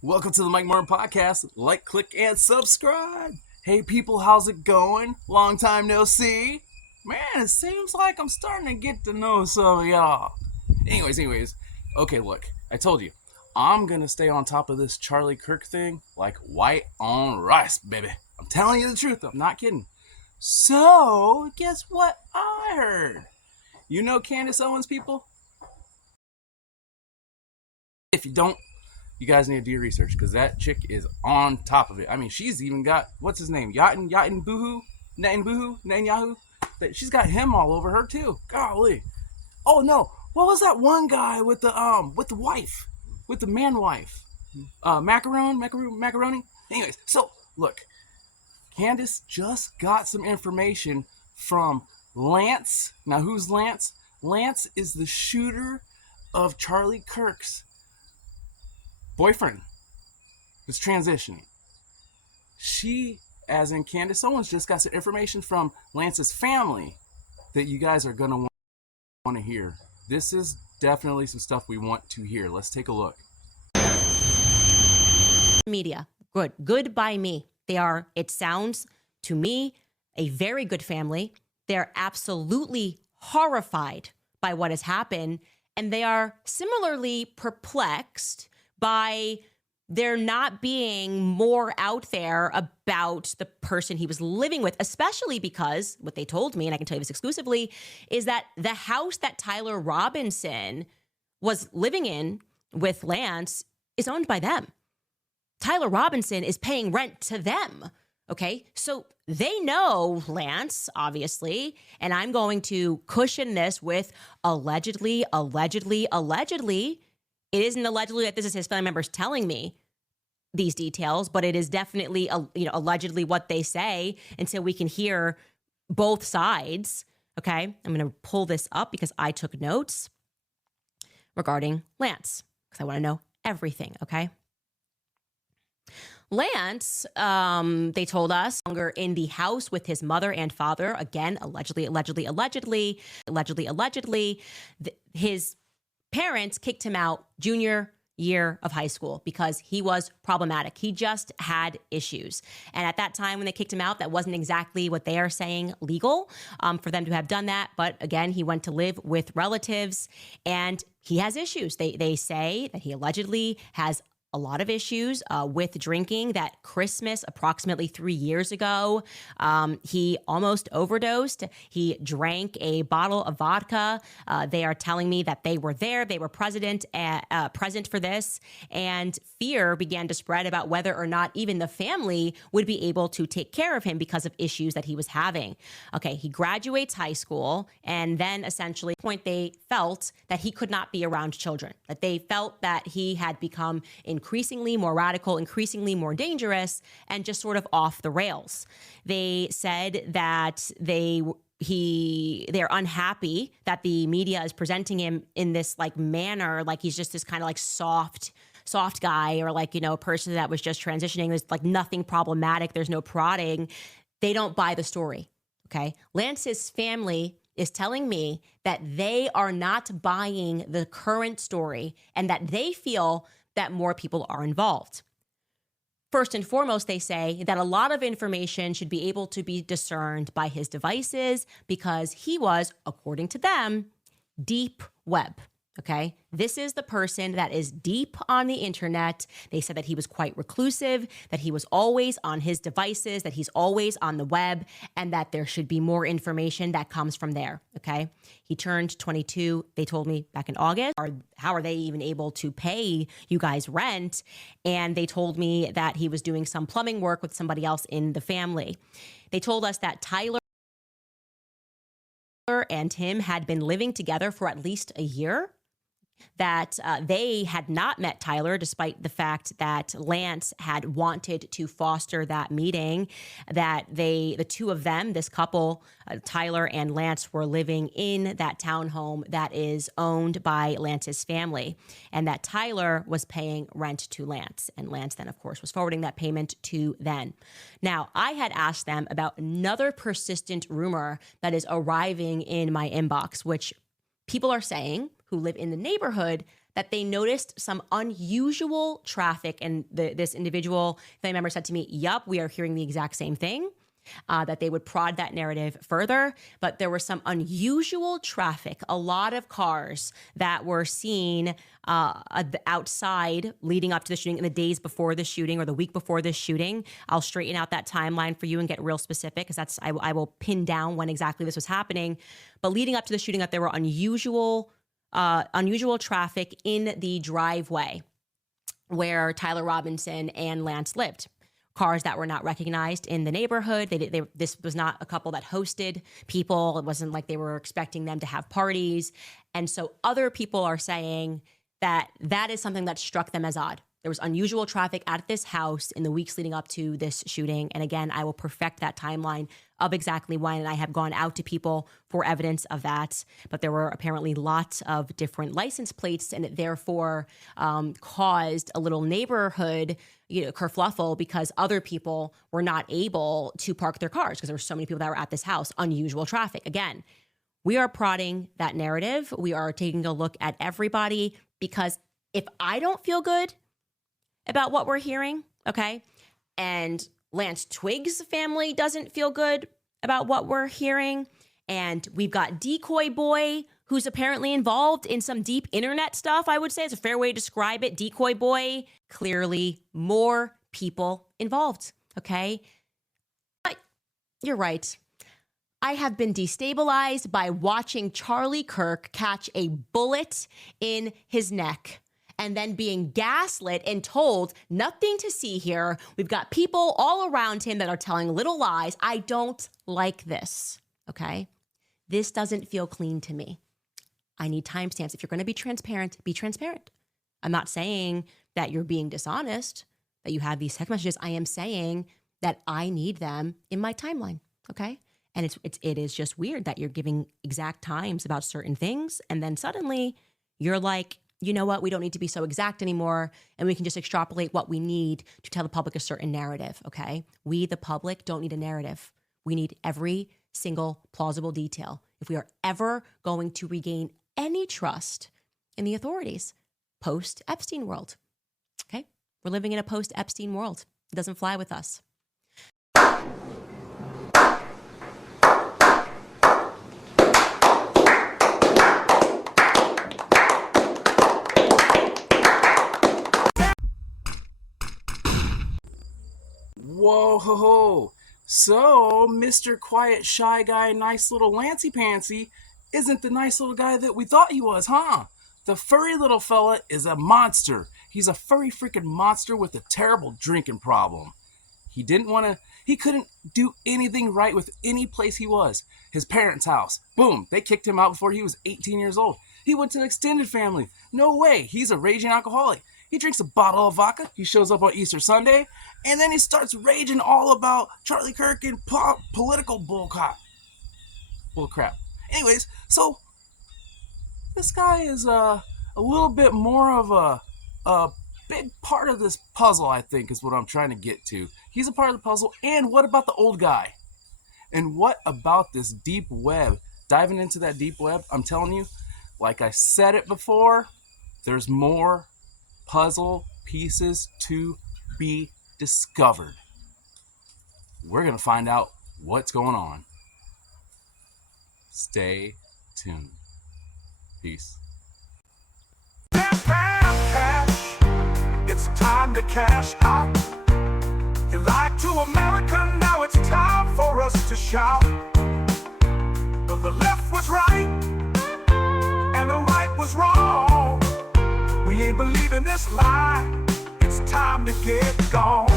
Welcome to the Mike Martin Podcast. Like, click, and subscribe. Hey, people, how's it going? Long time no see. Man, it seems like I'm starting to get to know some of y'all. Anyways. Okay, look, I told you. I'm going to stay on top of this Charlie Kirk thing like white on rice, baby. I'm telling you the truth. I'm not kidding. So, guess what I heard? You know Candace Owens, people? If you don't, you guys need to do your research because that chick is on top of it. I mean, she's even got, what's his name? Netanyahu? She's got him all over her too. Golly. Oh no, what was that one guy with the wife? With the man wife? Macaroni? Anyways, so look, Candace just got some information from Lance. Now who's Lance? Lance is the shooter of Charlie Kirk's boyfriend is transitioning. She, as in Candace Owens, just got some information from Lance's family that you guys are going to want to hear. This is definitely some stuff we want to hear. Let's take a look. Media. Good by me. They are, it sounds to me, a very good family. They're absolutely horrified by what has happened, and they are similarly perplexed by there not being more out there about the person he was living with, especially because what they told me, and I can tell you this exclusively, is that the house that Tyler Robinson was living in with Lance is owned by them. Tyler Robinson is paying rent to them. Okay, so they know Lance, obviously, and I'm going to cushion this with allegedly. It isn't allegedly that this is his family members telling me these details, but it is definitely, allegedly what they say until we can hear both sides. Okay, I'm going to pull this up because I took notes regarding Lance because I want to know everything. Okay. Lance, they told us, longer in the house with his mother and father. Again, allegedly. His parents kicked him out junior year of high school because he was problematic. He just had issues. And at that time when they kicked him out, that wasn't exactly what they are saying legal for them to have done that. But again, he went to live with relatives and he has issues. They say that he allegedly has a lot of issues with drinking. That Christmas, approximately 3 years ago, he almost overdosed. He drank a bottle of vodka. They are telling me that they were there. They were present for this. And fear began to spread about whether or not even the family would be able to take care of him because of issues that he was having. Okay, he graduates high school. And then essentially, at the point they felt that he could not be around children, that they felt that he had become increasingly more radical, increasingly more dangerous, and just sort of off the rails. They said that they're unhappy that the media is presenting him in this manner, like he's just this kind of soft guy, or a person that was just transitioning. There's nothing problematic. There's no prodding. They don't buy the story. Okay. Lance's family is telling me that they are not buying the current story and that they feel that more people are involved. First and foremost, they say that a lot of information should be able to be discerned by his devices because he was, according to them, deep web. Okay, this is the person that is deep on the internet. They said that he was quite reclusive, that he was always on his devices, that he's always on the web, and that there should be more information that comes from there. Okay, he turned 22. They told me back in August. How are they even able to pay you guys rent? And they told me that he was doing some plumbing work with somebody else in the family. They told us that Tyler and him had been living together for at least a year, that they had not met Tyler, despite the fact that Lance had wanted to foster that meeting, that the two of them, this couple, Tyler and Lance, were living in that townhome that is owned by Lance's family, and that Tyler was paying rent to Lance. And Lance then, of course, was forwarding that payment to them. Now, I had asked them about another persistent rumor that is arriving in my inbox, which people are saying who live in the neighborhood that they noticed some unusual traffic. And this individual family member said to me, yup, we are hearing the exact same thing. That they would prod that narrative further, but there was some unusual traffic, a lot of cars that were seen outside leading up to the shooting in the days before the shooting or the week before the shooting. I'll straighten out that timeline for you and get real specific because I will pin down when exactly this was happening. But leading up to the shooting, that there were unusual traffic in the driveway where Tyler Robinson and Lance lived. Cars that were not recognized in the neighborhood. This was not a couple that hosted people. It wasn't like they were expecting them to have parties. And so other people are saying that that is something that struck them as odd. There was unusual traffic at this house in the weeks leading up to this shooting. And again, I will perfect that timeline of exactly when, and I have gone out to people for evidence of that. But there were apparently lots of different license plates, and it therefore caused a little neighborhood kerfluffle because other people were not able to park their cars because there were so many people that were at this house. Unusual traffic. Again, we are prodding that narrative. We are taking a look at everybody because if I don't feel good about what we're hearing, okay, and Lance Twig's family doesn't feel good about what we're hearing, and we've got Decoy Boy, who's apparently involved in some deep internet stuff, I would say. It's a fair way to describe it. Decoy Boy, clearly more people involved, okay? But you're right. I have been destabilized by watching Charlie Kirk catch a bullet in his neck and then being gaslit and told nothing to see here. We've got people all around him that are telling little lies. I don't like this, okay? This doesn't feel clean to me. I need timestamps. If you're going to be transparent, be transparent. I'm not saying that you're being dishonest, that you have these text messages. I am saying that I need them in my timeline, okay? And it is just weird that you're giving exact times about certain things, and then suddenly you're like, you know what? We don't need to be so exact anymore, and we can just extrapolate what we need to tell the public a certain narrative, okay? We, the public, don't need a narrative. We need every single plausible detail if we are ever going to regain any trust in the authorities post-Epstein world, okay? We're living in a post-Epstein world. It doesn't fly with us. Whoa, ho, ho. So, Mr. Quiet, Shy Guy, nice little Lancy Pantsy isn't the nice little guy that we thought he was, huh? The furry little fella is a monster. He's a furry freaking monster with a terrible drinking problem. He couldn't do anything right with any place he was. His parents' house. Boom, they kicked him out before he was 18 years old. He went to an extended family. No way, he's a raging alcoholic. He drinks a bottle of vodka, he shows up on Easter Sunday, and then he starts raging all about Charlie Kirk and political bullcrap. Anyways, so this guy is a little bit more of a big part of this puzzle, I think, is what I'm trying to get to. He's a part of the puzzle, and what about the old guy? And what about this deep web? Diving into that deep web, I'm telling you, like I said it before, there's more puzzle pieces to be discovered. We're going to find out what's going on. Stay tuned. Peace. Cash. It's time to cash out. You lied to America, now it's time for us to shout. But the left was right, and the right was wrong. We ain't believing this lie. It's time to get gone.